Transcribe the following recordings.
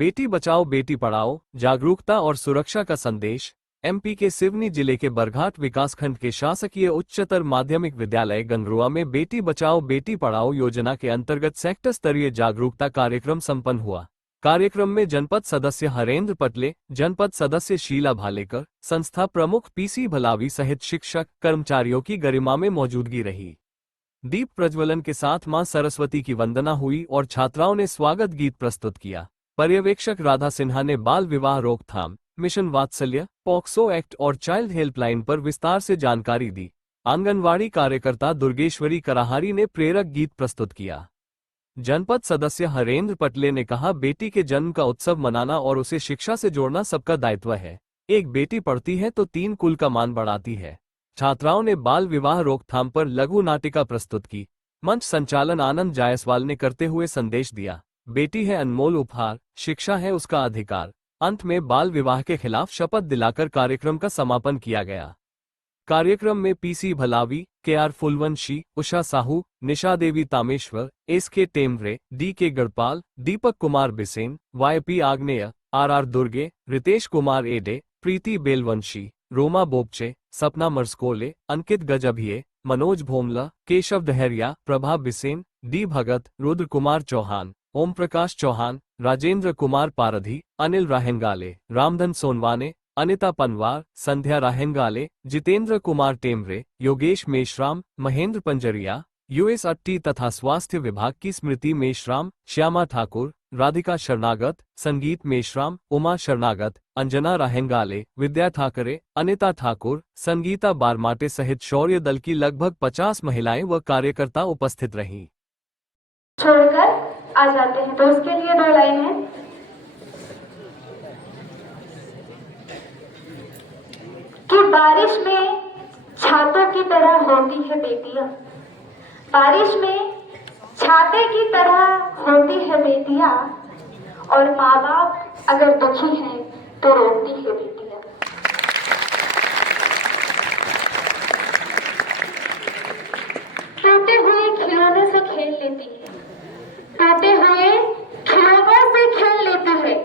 बेटी बचाओ बेटी पढ़ाओ, जागरूकता और सुरक्षा का संदेश। एमपी के सिवनी जिले के बरघाट विकासखंड के शासकीय उच्चतर माध्यमिक विद्यालय गंगरुआ में बेटी बचाओ बेटी पढ़ाओ योजना के अंतर्गत सेक्टर स्तरीय जागरूकता कार्यक्रम संपन्न हुआ। कार्यक्रम में जनपद सदस्य हरेंद्र पटले, जनपद सदस्य शीला भालेकर, संस्था प्रमुख पीसी भलावी सहित शिक्षक कर्मचारियों की गरिमा में मौजूदगी रही। दीप प्रज्वलन के साथ मां सरस्वती की वंदना हुई और छात्राओं ने स्वागत गीत प्रस्तुत किया। पर्यवेक्षक राधा सिन्हा ने बाल विवाह रोकथाम, मिशन वात्सल्य, पॉक्सो एक्ट और चाइल्ड हेल्पलाइन पर विस्तार से जानकारी दी। आंगनवाड़ी कार्यकर्ता दुर्गेश्वरी कराहारी ने प्रेरक गीत प्रस्तुत किया। जनपद सदस्य हरेंद्र पटले ने कहा, बेटी के जन्म का उत्सव मनाना और उसे शिक्षा से जोड़ना सबका दायित्व है। एक बेटी पढ़ती है तो 3 कुल का मान बढ़ाती है। छात्राओं ने बाल विवाह रोकथाम पर लघु नाटिका प्रस्तुत की। मंच संचालन आनंद जायसवाल ने करते हुए संदेश दिया, बेटी है अनमोल उपहार, शिक्षा है उसका अधिकार। अंत में बाल विवाह के खिलाफ शपथ दिलाकर कार्यक्रम का समापन किया गया। कार्यक्रम में पीसी भलावी, केआर फुलवंशी, उषा साहू, निशा देवी Tameshwar, SK Temre, DK गढ़पाल, Deepak Kumar Bisen, YP आग्नेय, आरआर दुर्गे, रितेश कुमार एडे, प्रीति बेलवंशी, रोमा बोपचे, सपना मर्सकोले, अंकित गजभिये, मनोज भोमला, केशव दहरिया, प्रभा बिसेन, डी भगत, रुद्र कुमार चौहान, ओम प्रकाश चौहान, राजेंद्र कुमार पारधी, अनिल राहेंगाले, रामधन सोनवाने, अनिता पनवार, संध्या राहेंगाले, जितेंद्र कुमार टेमरे, योगेश मेश्राम, महेंद्र पंजरिया, यूएस अट्टी तथा स्वास्थ्य विभाग की स्मृति मेश्राम, श्यामा ठाकुर, राधिका शरणागत, संगीत मेश्राम, उमा शरणागत, अंजना राहेंगाले, विद्या ठाकरे, अनिता ठाकुर, संगीता बारमाटे सहित शौर्य दल की लगभग 50 महिलाएं व कार्यकर्ता उपस्थित रहीं। छोड़कर आ जाते हैं तो उसके लिए 2 लाइन है। कि बारिश में छातों की तरह होती है बेटियां, बारिश में छाते की तरह होती है बेटियां, और माँ बाप अगर दुखी हैं तो रोती है बेटियां। टूटे हुए खिलौने से खेल लेती है, टूटे हुए खिलौनों से खेल लेती है।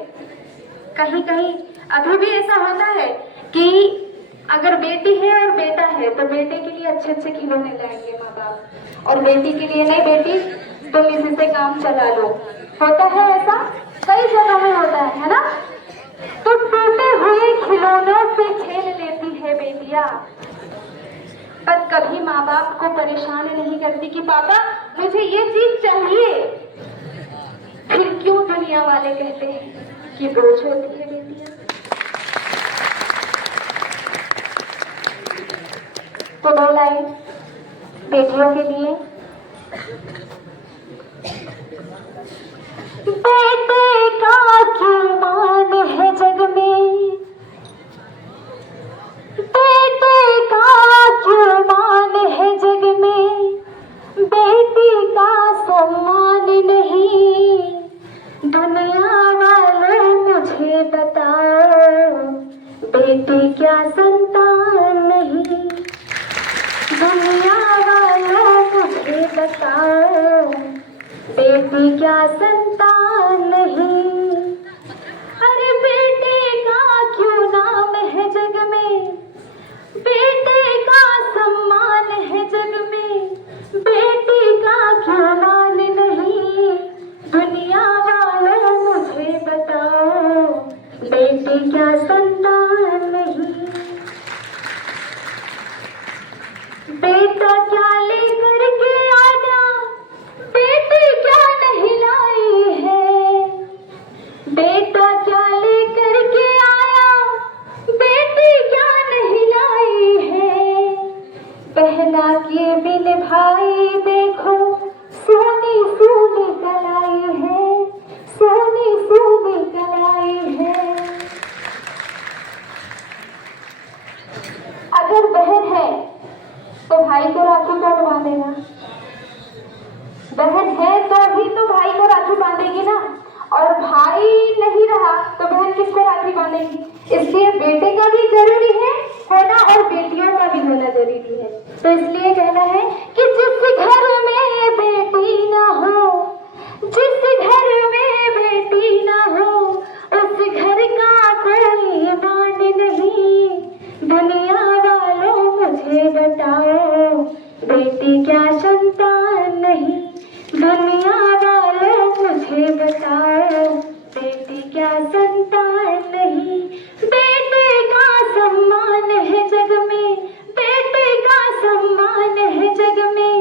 कहीं कहीं अभी भी ऐसा होता है कि अगर बेटी है और बेटा है तो बेटे के लिए अच्छे अच्छे खिलौने लाएंगे माँ बाप, और बेटी के लिए नहीं, बेटी तुम इसी से काम चला लो। होता है ऐसा, कई जगह में होता है ना। तो टूटे हुए खिलौनों से खेल लेती है बेटियां, पर कभी माँ बाप को परेशान नहीं करती कि पापा मुझे ये चीज चाहिए। फिर क्यों दुनिया वाले कहते हैं कि बोझ होती है बेटियां। तो 2 लाइन बेटियों के लिए। बेटे का क्यों मान है जग में, बेटे का क्यों मान है जग में, बेटी का सम्मान नहीं। दुनिया वालों मुझे बताओ, बेटी क्या संतान नहीं। दुनिया वालों मुझे बताओ, बेटी क्या संतान नहीं। अरे बेटे का क्यों नाम है जग में, बेटे का सम्मान है जग में, बेटी का क्यों मान नहीं। दुनिया वालों मुझे बताओ, बेटी क्या संतान नहीं। बेटा क्या लेकर के आया, बेटी क्या नहीं लाई है। बेटा क्या लेकर के आया, बेटी क्या नहीं लाई है। पहना के बिन भाई देखो, सोनी सोनी कलाई है, सोनी सोनी कलाई है। अगर बहन है तो भाई को राखी कौन बांधेगा? बहन है तो भी तो भाई को राखी बांधेगी ना, और भाई नहीं रहा तो बहन किसको राखी बांधेगी। इसलिए बेटे का भी जरूरी है होना और बेटियों का भी होना जरूरी है। तो इसलिए कहना है कि जिस घर में बेटी ना हो, जिस घर में बेटी ना हो, बेटी क्या संतान नहीं, बेटे का सम्मान है जग में, बेटे का सम्मान है जग में।